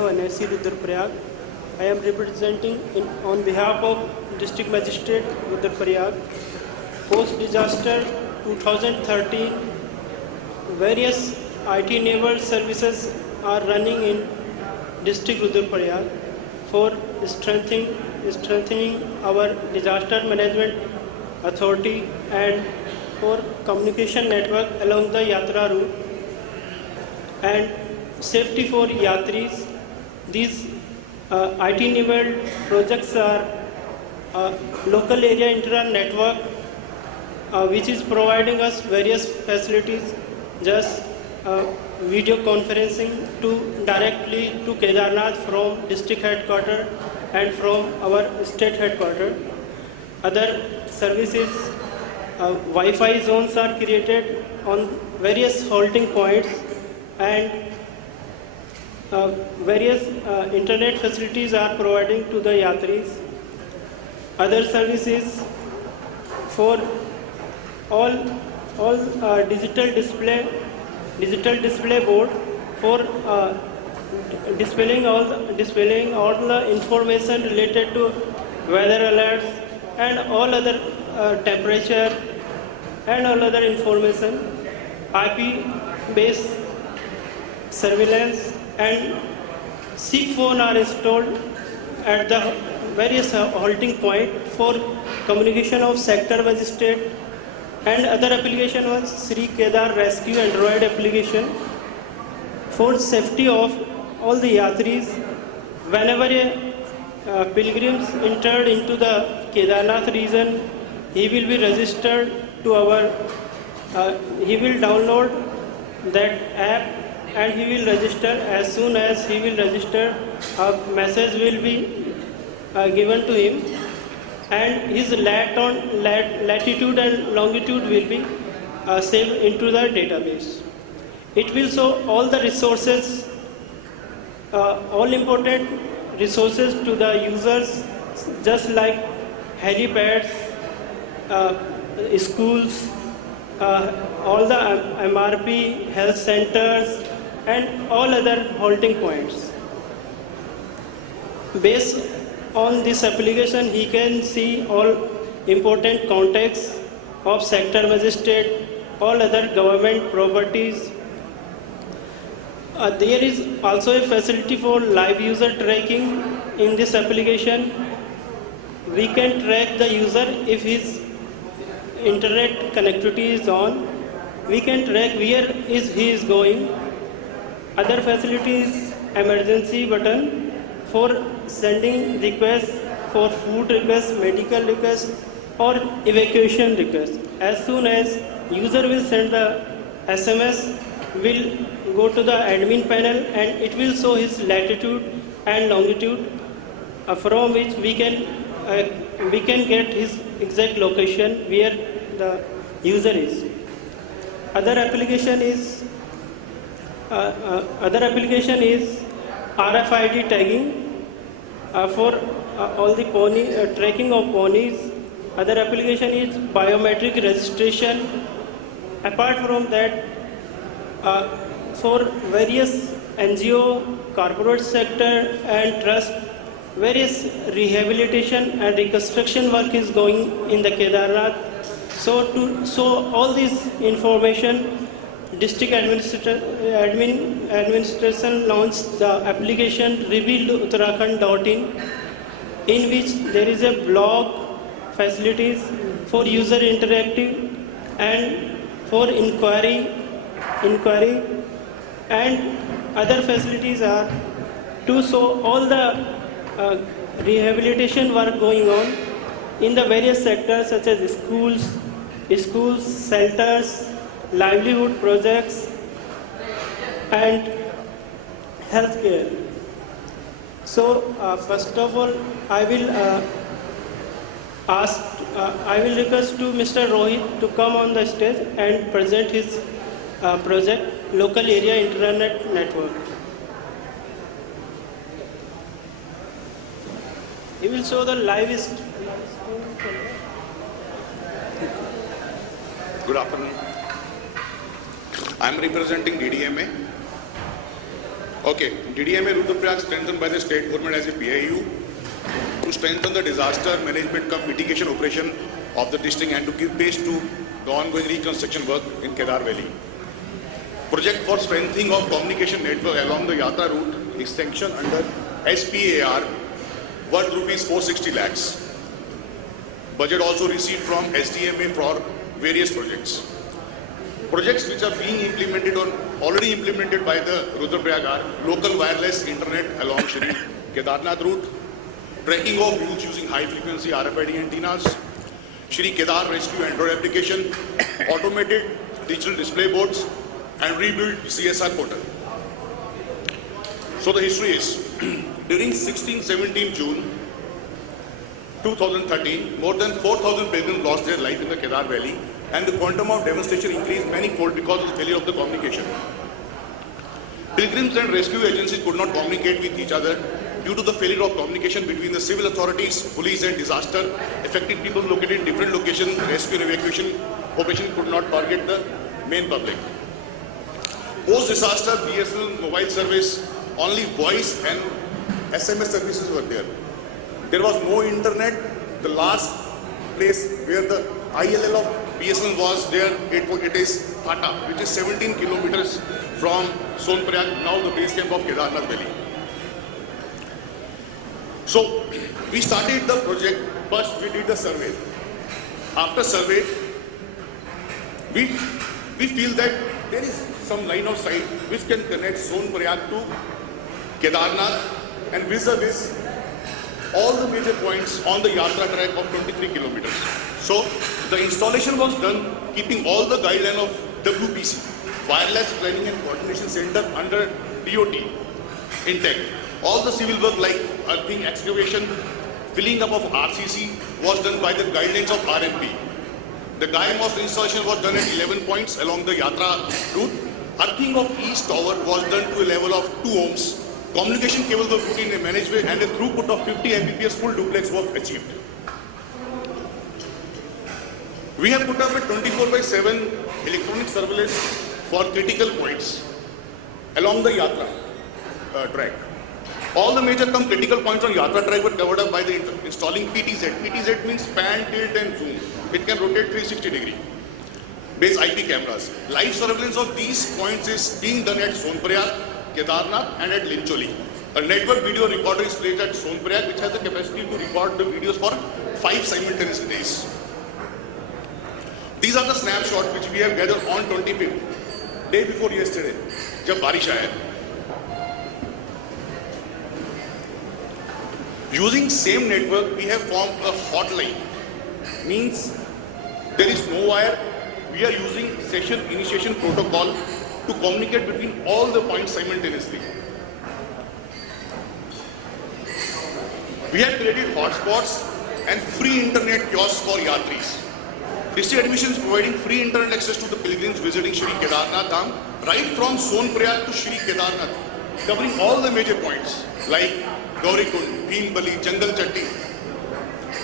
DMO NSC Rudraprayag. I am representing on behalf of District Magistrate Rudraprayag. Post disaster 2013, various IT-enabled services are running in District Rudraprayag for strengthening our disaster management authority and for communication network along the Yatra route and safety for Yatris. These IT-enabled projects are local area internet network which is providing us various facilities, just video conferencing to directly to Kedarnath from district headquarters and from our state headquarters. Other services, Wi-Fi zones are created on various halting points and various internet facilities are providing to the Yatris. Other services for all digital display board for displaying all the information related to weather alerts and all other temperature and all other information. IP-based surveillance and SIG phone are installed at the various halting point for communication of sector magistrate and other application was Sri Kedar Rescue Android application for safety of all the Yatris. Whenever a pilgrims entered into the Kedarnath region, he will be registered to our, he will download that app and he will register. As soon as he will register, a message will be given to him and his latitude and longitude will be saved into the database. It will show all the resources, all important resources to the users, just like helipads, schools, all the MRP, health centers, and all other halting points. Based on this application, he can see all important contacts of sector magistrate, all other government properties. There is also a facility for live user tracking in this application. We can track the user if his internet connectivity is on. We can track where he is going. Other facilities, emergency button for sending requests for food requests, medical requests or evacuation requests. As soon as user will send the SMS, will go to the admin panel and it will show his latitude and longitude from which we can get his exact location where the user is. Other application is RFID tagging for all the pony tracking of ponies. Other application is biometric registration. Apart from that, for various NGO, corporate sector and trust, various rehabilitation and reconstruction work is going in the Kedarnath. So to show all this information, district administration launched the application rebuilduttarakhand.in, in which there is a blog, facilities for user interactive and for inquiry and other facilities are to show all the rehabilitation work going on in the various sectors such as schools, shelters, livelihood projects and healthcare. So first of all, I will request to Mr. Rohit to come on the stage and present his project, Local Area Internet Network. He will show the live. Good afternoon. I am representing DDMA. Okay, DDMA Rudraprayag strengthened by the state government as a PIU to strengthen the disaster management cum mitigation operation of the district and to give pace to the ongoing reconstruction work in Kedar Valley. Project for strengthening of communication network along the Yatra route is sanctioned under SPAR worth rupees 460 lakhs. Budget also received from SDMA for various projects. Projects which are being implemented or already implemented by the Rudraprayag are local wireless internet along Shri Kedarnath route, tracking of routes using high frequency RFID antennas, Shri Kedar Rescue Android application, automated digital display boards, and rebuilt CSR portal. So the history is, during 16-17 June 2013, more than 4,000 pilgrims lost their life in the Kedar Valley, and the quantum of devastation increased manifold because of the failure of the communication. Pilgrims and rescue agencies could not communicate with each other due to the failure of communication between the civil authorities, police and disaster affected people located in different locations. Rescue and evacuation operation could not target the main public. Post-disaster BSNL mobile service, only voice and SMS services were there. There was no internet. The last place where the ILL of BSNL was there, it is Thata, which is 17 kilometers from Sonprayag, now the base camp of Kedarnath Valley. So, we started the project. First, we did the survey. After survey, we feel that there is some line of sight which can connect Sonprayag to Kedarnath and vis-a-vis all the major points on the Yatra track of 23 kilometers. So, the installation was done keeping all the guidelines of WPC, Wireless Planning and Coordination Center under DOT intact. All the civil work like earthing, excavation, filling up of RCC was done by the guidelines of RMP. The guy-most installation was done at 11 points along the Yatra route. Earthing of each tower was done to a level of 2 ohms. Communication cables were put in a managed way and a throughput of 50 Mbps full duplex was achieved. We have put up a 24/7 electronic surveillance for critical points along the Yatra track. All the major critical points on Yatra track were covered up by the installing PTZ. PTZ means pan, tilt and zoom. It can rotate 360 degree. Base IP cameras. Live surveillance of these points is being done at Sonprayag, Kedarnath and at Lincholi. A network video recorder is placed at Sonprayag which has the capacity to record the videos for 5 simultaneous days. These are the snapshots which we have gathered on 25th, day before yesterday, जब बारिश आया. Using same network, we have formed a hotline. Means there is no wire. We are using session initiation protocol to communicate between all the points simultaneously. We have created hotspots and free internet kiosks for yatris. District Admission is providing free internet access to the pilgrims visiting Shri Kedarnath Dham right from Sonprayag to Shri Kedarnath, covering all the major points like Gaurikund, Bhimbali, Jangal Chatti.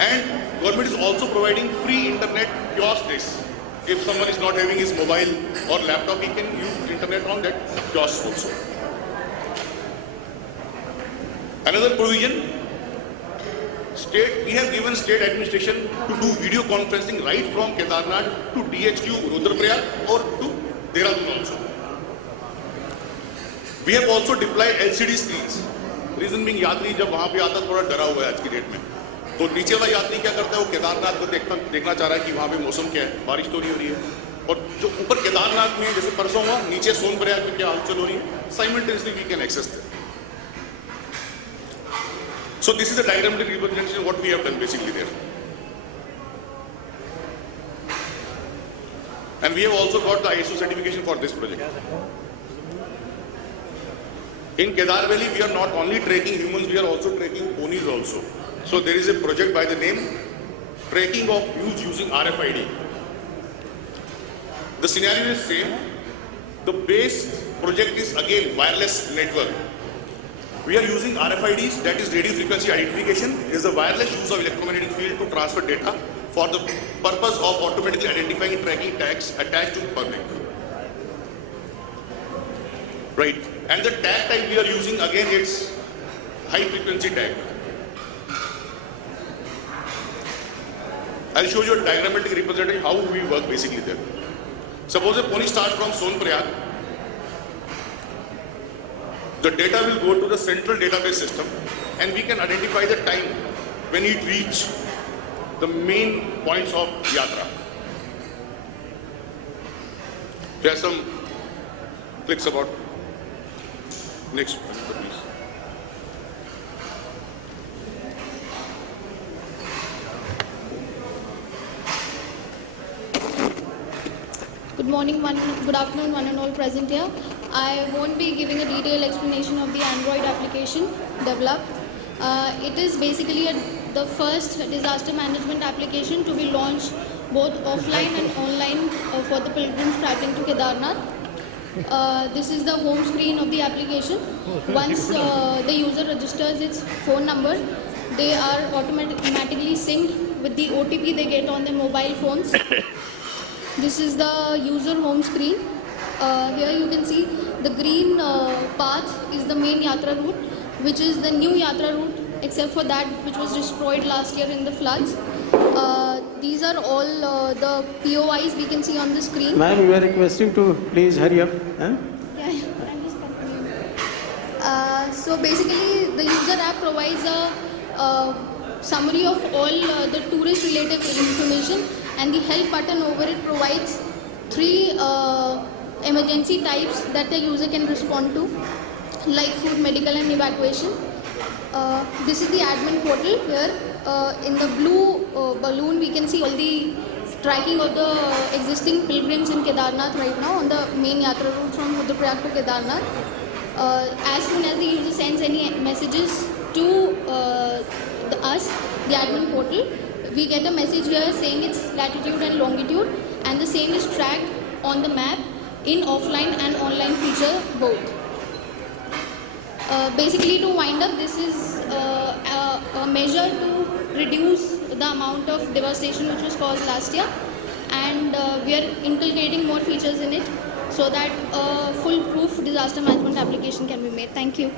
And government is also providing free internet kiosks. If someone is not having his mobile or laptop, he can use internet on that kiosk also. Another provision, we have given state administration to do video conferencing right from Kedarnath to DHQ Rudraprayag or to Dehradun also. We have also deployed LCD screens. Reason being, यात्री जब वहाँ पे आता थोड़ा डरा हुआ है आज की डेट में. तो नीचे वाला यात्री क्या करता है, वो केदारनाथ को देखना चाह रहा है कि वहाँ पे मौसम क्या है, बारिश तो नहीं हो रही है. और जो ऊपर केदारनाथ में जैसे परसों हुआ, नीचे सोनप्रयाग में क्या हलचल हो रही है, simultaneously we can access that. So this is a diagrammatic representation of what we have done basically there. And we have also got the ISO certification for this project. In Kedar Valley, we are not only tracking humans, we are also tracking ponies also. So there is a project by the name Tracking of Ewes using RFID. The scenario is same. The base project is again wireless network. We are using RFIDs, that is radio frequency identification, is the wireless use of electromagnetic field to transfer data for the purpose of automatically identifying and tracking tags attached to the public. Right. And the tag type we are using, again, it's high frequency tag. I'll show you a diagrammatic representation how we work basically there. Suppose a pony starts from Sonprayag. The data will go to the central database system and we can identify the time when it reaches the main points of Yatra. There are some clicks about next please. Good afternoon, one and all present here. I won't be giving a detailed explanation of the Android application developed. It is basically the first disaster management application to be launched both offline and online for the pilgrims traveling to Kedarnath. This is the home screen of the application. Once the user registers its phone number, they are automatically synced with the OTP they get on their mobile phones. This is the user home screen. Here you can see the green path is the main Yatra route, which is the new Yatra route, except for that which was destroyed last year in the floods. These are all the POIs we can see on the screen. Ma'am, we are requesting to please hurry up. Yeah, I'm just continuing. So basically, the user app provides a summary of all the tourist related information, and the help button over it provides 3 emergency types that the user can respond to, like food, medical and evacuation. This is the admin portal. Here in the blue balloon we can see all the tracking of the existing pilgrims in Kedarnath right now on the main Yatra route from Rudraprayag to Kedarnath. As soon as the user sends any messages to us, the admin portal, we get a message here saying its latitude and longitude, and the same is tracked on the map in offline and online feature both. Basically, to wind up, this is a measure to reduce the amount of devastation which was caused last year, and we are inculcating more features in it so that a foolproof disaster management application can be made. Thank you.